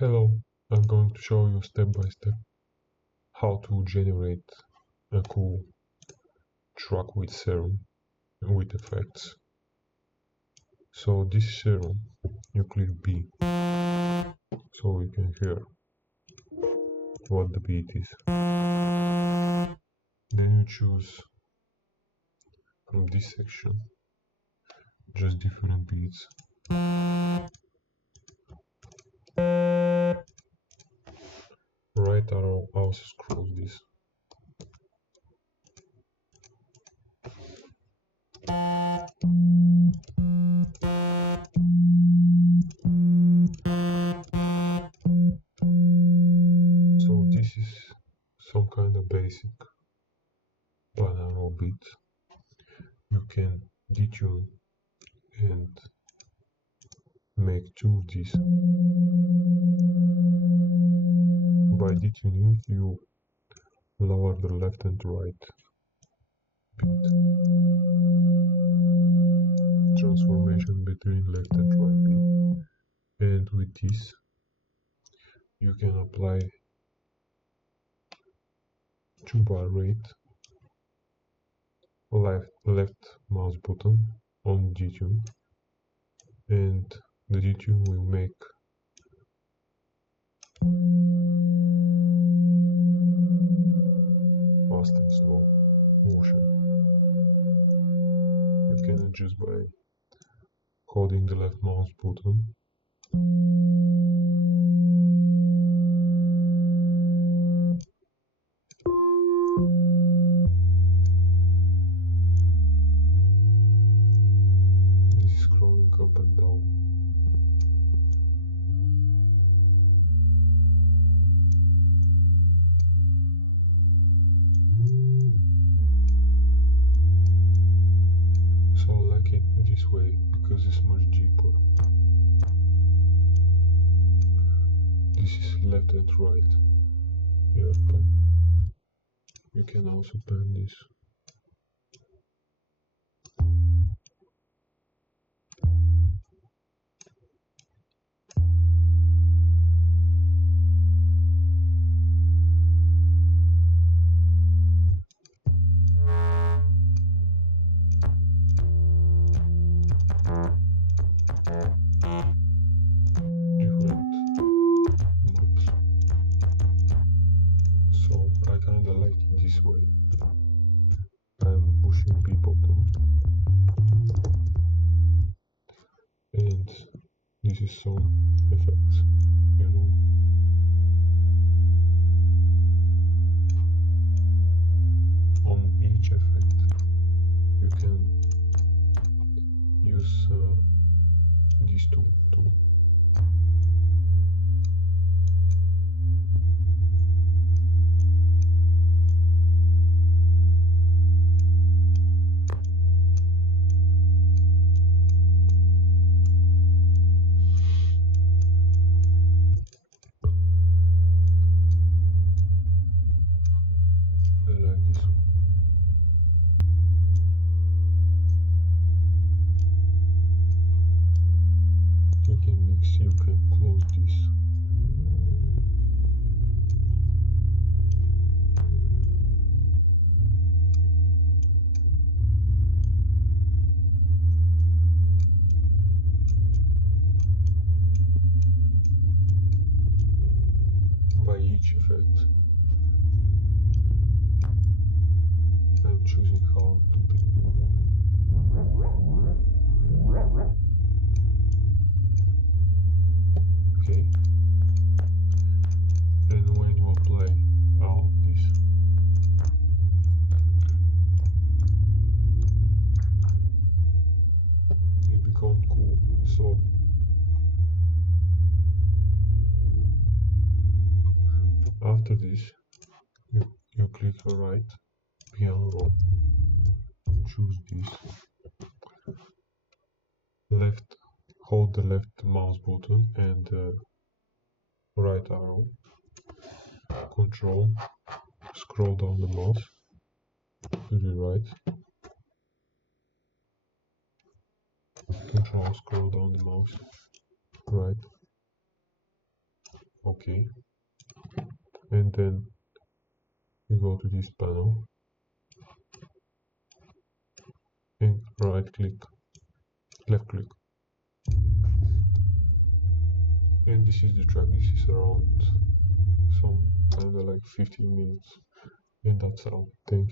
Hello, I'm going to show you step by step how to generate a cool track with Serum with effects. So this is Serum, you click B, so you can hear what the beat is. Then you choose from this section just different beats. Right arrow also scrolls this. So this is some kind of basic binaural beat. You can detune and make two of these. By detuning, you lower the left and right beat. Transformation between left and right beat. And with this, you can apply 2-bar rate, left mouse button on detune, and the detune will make fast and slow motion. You can adjust by holding the left mouse button. This is scrolling up and down. So I like it this way because it's much deeper. This is left and right. Here, but you can also pan this. So I kinda like it this way. I'm pushing B button, and this is some effects, you know. On each effect, you can use these two too. I like this one. You can mix, you can close this. By each effect, I'm choosing how to be. Okay. And when you apply all of this, it becomes cool. So after this, you click right piano, choose this, left, hold the left mouse button and right arrow, control, scroll down the mouse to the right, control, scroll down the mouse, right, okay, and then you go to this panel and right click, left click, and this is the track. This is around some kind of like 15 minutes, and that's all. Thank you.